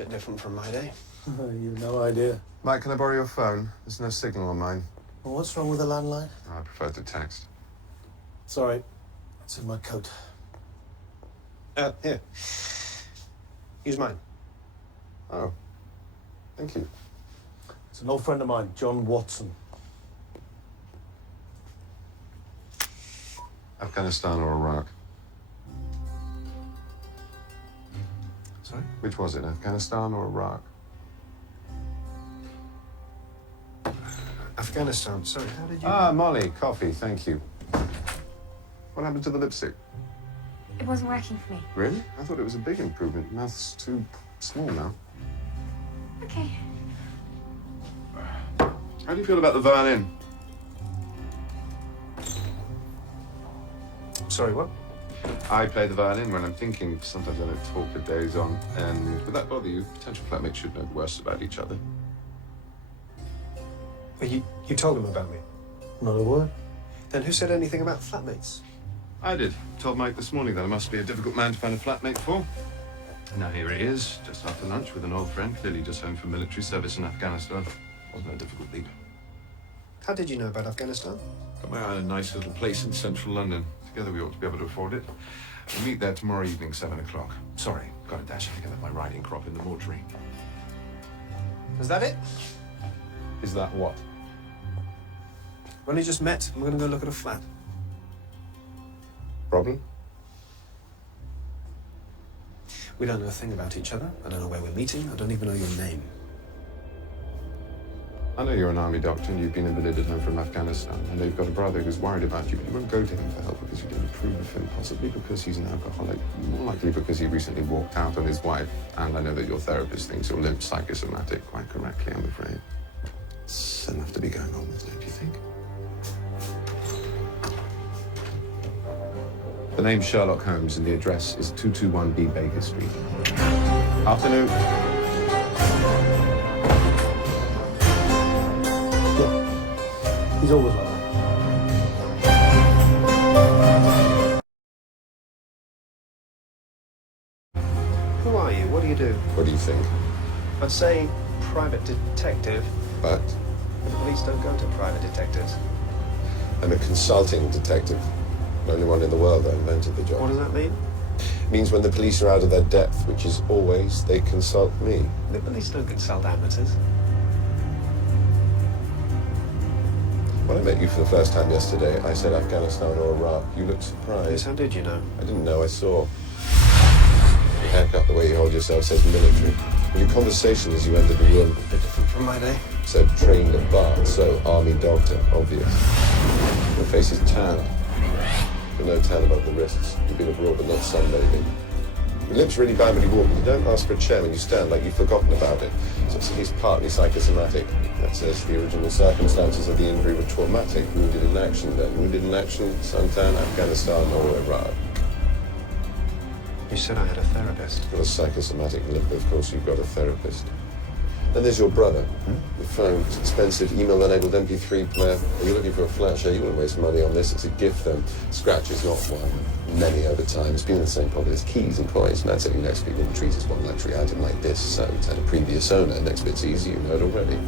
bit different from my day. You've no idea. Mike, can I borrow your phone? There's no signal on mine. Well, what's wrong with the landline? I prefer to text. Sorry, it's in my coat. Here. Use mine. Oh, thank you. It's an old friend of mine, John Watson. Afghanistan or Iraq? Sorry? Which was it, Afghanistan or Iraq? Afghanistan. Sorry, how did you... Ah, Molly, coffee, thank you. What happened to the lipstick? It wasn't working for me. Really? I thought it was a big improvement. Mouth's too small now. Okay. How do you feel about the violin? Sorry, what? I play the violin when I'm thinking. Sometimes I don't talk for days on. And would that bother you? Potential flatmates should know the worst about each other. Well, you told him about me. Not a word. Then who said anything about flatmates? I did. Told Mike this morning that I must be a difficult man to find a flatmate for. And now here he is, just after lunch with an old friend, clearly just home from military service in Afghanistan. Wasn't a difficult leap. How did you know about Afghanistan? Got my eye on a nice little place in central London. Together we ought to be able to afford it. We'll meet there tomorrow evening, 7 o'clock. Sorry, got to dash together my riding crop in the mortuary. Is that it? Is that what? We only just met. We're going to go look at a flat. Problem? We don't know a thing about each other. I don't know where we're meeting. I don't even know your name. I know you're an army doctor and you've been invalided home from Afghanistan. I know you've got a brother who's worried about you, but you won't go to him for help because you didn't approve of him, possibly because he's an alcoholic, more likely because he recently walked out on his wife. And I know that your therapist thinks you're limp psychosomatic, quite correctly, I'm afraid. It's enough to be going on with, don't you think? The name's Sherlock Holmes and the address is 221B Baker Street. Afternoon. Yeah. He's always like that. Who are you? What do you do? What do you think? I'd say private detective. But The police don't go to private detectives. I'm a consulting detective. The only one in the world that invented the job. What does that mean? It means when the police are out of their depth, which is always, they consult me. The police don't consult amateurs. When I met you for the first time yesterday, I said Afghanistan or Iraq. You looked Yes, surprised. how did you know? I didn't know, I saw. Your haircut, the way you hold yourself, says military. In your conversation as you entered the room, A bit different from my day. said trained at Bart, so army doctor, obvious. Your face is tan. But no tan above the wrists. You've been abroad but not sunbathing. Your lips really bad when you walk, but you don't ask for a chair when you stand like you've forgotten about it. So it's at least partly psychosomatic. That says the original circumstances of the injury were traumatic. Wounded in action then. Wounded in action, suntan, Afghanistan or Iraq. You said I had a therapist. You've got a psychosomatic limp, of course you've got a therapist. Then there's your brother. Your phone, it's expensive, email-enabled MP3 player. Are you looking for a flat share? You wouldn't waste money on this. It's a gift, then. Scratch is not one. Many over time. It's been the same problem as keys and coins. And that's it. You next bit wouldn't treat as one luxury item like this. So it's had a previous owner. Next bit's easy. You know it already.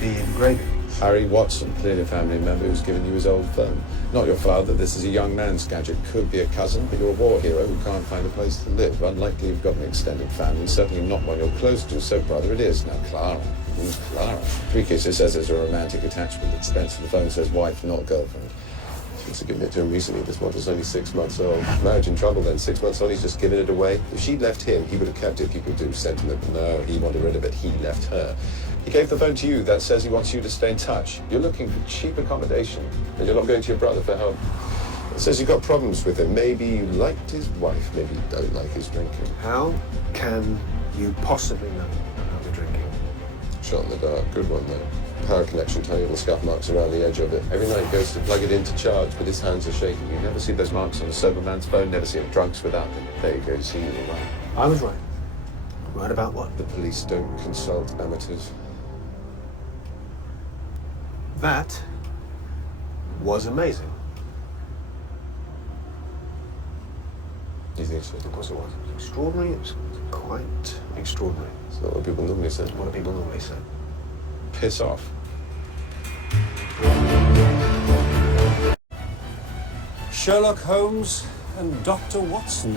The engraving. Harry Watson, clearly a family member who's given you his old phone. Not your father. This is a young man's gadget. Could be a cousin, but you're a war hero who can't find a place to live. Unlikely you've got an extended family. Certainly not one you're close to. So, brother, it is. Now, Clara. Who's Clara? 3 kisses says there's a romantic attachment. At Spencer, the phone says wife, not girlfriend. She must have given it to him recently. This one was only 6 months old. Marriage in trouble then. 6 months on, he's just given it away. If she'd left him, he would have kept it. People do sentiment. No, he wanted rid of it. He left her. He gave the phone to you. That says he wants you to stay in touch. You're looking for cheap accommodation, and you're not going to your brother for help. It says you've got problems with him. Maybe you liked his wife. Maybe you don't like his drinking. How can you possibly know about the drinking? Shot in the dark. Good one, though. Power connection, tiny little scuff marks around the edge of it. Every night he goes to plug it in to charge, but his hands are shaking. You never see those marks on a sober man's phone. Never see him drunks without them. There you go. See, you were right. I was right. Right about what? The police don't consult amateurs. That was amazing. You think so? Of course it was. It was extraordinary. It was quite extraordinary. So what people normally say. What do people normally say? Piss off. Sherlock Holmes and Dr. Watson.